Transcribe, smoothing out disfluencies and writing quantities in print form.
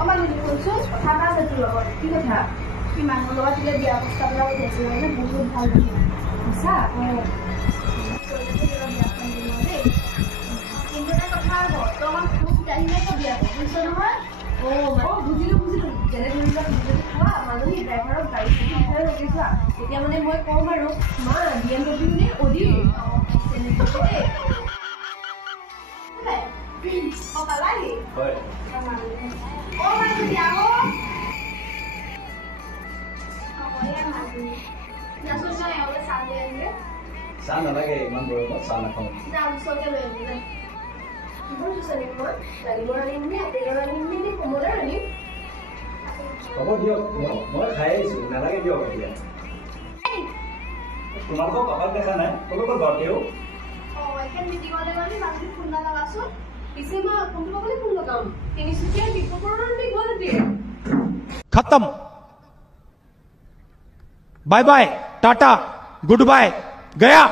অকমান শুনচোন কথা এটা আছে তোৰ লগত কি কথা কি মানুহৰ লগত তোলে বিয়া প্ৰস্তাৱ এটা উঠাইছিল মানে বহুত ভাল দেখি সঁচা কিন্তু এটা কথা হ'ব তই অকমান খুব আহিলে তই বিয়া বুজিছ নহয় বুজিলো যেনে ধৰি লওক যদি কোৱা মানুহে ড্ৰাইভাৰক গাড়ী চাড়ী ৰখি যোৱা তেতিয়া মানে মই কম আৰু মা BMW নে অডি পালাহি হয় চাহ নালাগে ইমান গৰমত চাহ নাখাওঁ হ'ব দিয়ক মই খাই আহিছোঁ নালাগে দিয়ক এতিয়া তোমালোকৰ পাপাক দেখা নাই তোমালোকৰ ঘৰতেও खत्म bye bye tata goodbye गया।